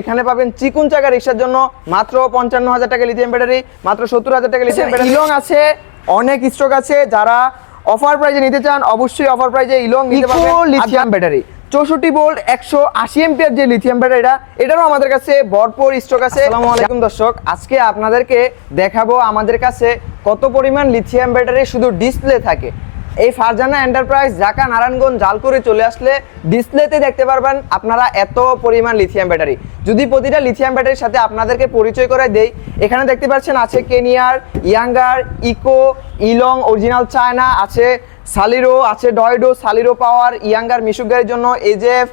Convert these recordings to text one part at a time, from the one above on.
এখানে পাবেন চিকুন চাকা রিক্সার জন্য মাত্র 55,000 টাকা লিথিয়াম ব্যাটারি, মাত্র 70,000 টাকা লিথিয়াম ব্যাটারি। ইলং আছে, অনেক স্টক আছে। যারা অফার প্রাইজে নিতে চান অবশ্যই অফার প্রাইজে ইলং নিতে পারবেন। লিথিয়াম ব্যাটারি 64 ভোল্ট 180 এম্পিয়ার যে লিথিয়াম ব্যাটারি, এটারও আমাদের কাছে ভরপুর স্টক আছে। আসসালামু আলাইকুম দর্শক, আজকে আপনাদেরকে দেখাবো আমাদের কাছে কত পরিমাণ লিথিয়াম ব্যাটারি শুধু ডিসপ্লে থাকে। এই ফারজানা এন্টারপ্রাইজ ঢাকা নারায়ণগঞ্জ জালকুড়ি চলে আসলে ডিসপ্লেতে দেখতে পারবেন আপনারা এত পরিমাণ লিথিয়াম ব্যাটারি। যদি প্রতিটা লিথিয়াম ব্যাটারির সাথে আপনাদেরকে পরিচয় করে দেই, এখানে দেখতে পাচ্ছেন আছে কেনিয়ার, ইয়াঙ্গার, ইকো, ইলং অরিজিনাল চায়না, আছে সালিরো, আছে ডয়ডো, সালিরো পাওয়ার, ইয়াঙ্গার মিশুক গাড়ির জন্য, এজেফ,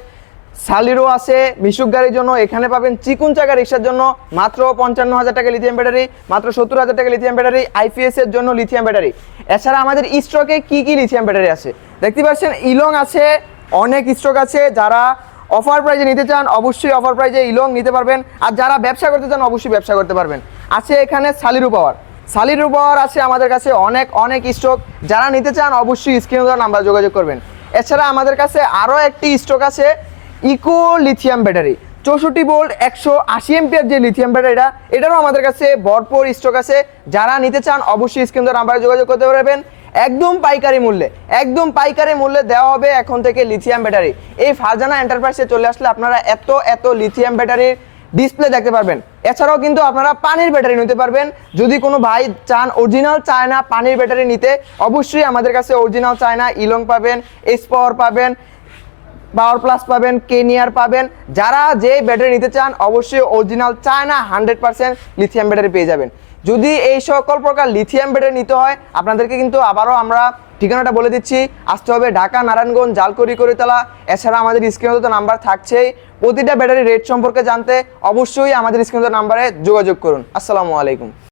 সালিরো আছে মিশুক গাড়ির জন্য। এখানে পাবেন চিকুন চাকা রিক্সার জন্য মাত্র 55,000 টাকা লিথিয়াম ব্যাটারি, মাত্র 70,000 টাকা লিথিয়াম ব্যাটারি, আইপিএস এর জন্য লিথিয়াম ব্যাটারি। এছাড়া আমাদের স্টকে কি কি লিথিয়াম ব্যাটারি আছে দেখতে পাচ্ছেন। ইলং আছে, অনেক স্টক আছে। যারা অফার প্রাইজে নিতে চান অবশ্যই অফার প্রাইজে ইলং নিতে পারবেন, আর যারা ব্যবসা করতে চান অবশ্যই ব্যবসা করতে পারবেন। আছে এখানে সালিরো পাওয়ার, সালিরো পাওয়ার আছে আমাদের কাছে অনেক স্টক। যারা নিতে চান অবশ্যই স্ক্রিনে দেওয়া নাম্বার যোগাযোগ করবেন। এছাড়া আমাদের কাছে আরও একটি স্টক আছে eco lithium battery 64 volt 180 ampere যে লিথিয়াম ব্যাটারিটা, এটারও আমাদের কাছে ভরপুর স্টক আছে। যারা নিতে চান অবশ্যই স্ক্রিনে দেওয়া নাম্বারে যোগাযোগ করতে পারবেন। একদম পাইকারি মূল্যে দেওয়া হবে এখন থেকে লিথিয়াম ব্যাটারি। এই ফারজানা এন্টারপ্রাইজে চলে আসলে আপনারা এত লিথিয়াম ব্যাটারির ডিসপ্লে দেখতে পারবেন। এছাড়াও কিন্তু আপনারা পানির ব্যাটারি নিতে পারবেন। যদি কোনো ভাই চান অরিজিনাল চায়না পানির ব্যাটারি নিতে, অবশ্যই আমাদের কাছে অরিজিনাল চায়না ইলং পাবেন, এস পাওয়ার পাবেন, পাওয়ার প্লাস পাবেন, কেনিয়ার পাবেন। যারা যে ব্যাটারি নিতে চান অবশ্যই অরিজিনাল চায়না 100% লিথিয়াম ব্যাটারি পেয়ে যাবেন। যদি এই সকল প্রকার লিথিয়াম ব্যাটারি নিতে হয় আপনাদেরকে কিন্তু আবারও আমরা ঠিকানাটা বলে দিচ্ছি। আসতে হবে ঢাকা নারায়ণগঞ্জ জালকুড়ি করিতলা। এছাড়া আমাদের স্ক্রিনে তো নাম্বার থাকছেই। প্রতিটা ব্যাটারি রেট সম্পর্কে জানতে অবশ্যই আমাদের স্ক্রিনে নাম্বারে যোগাযোগ করুন। আসসালামু আলাইকুম।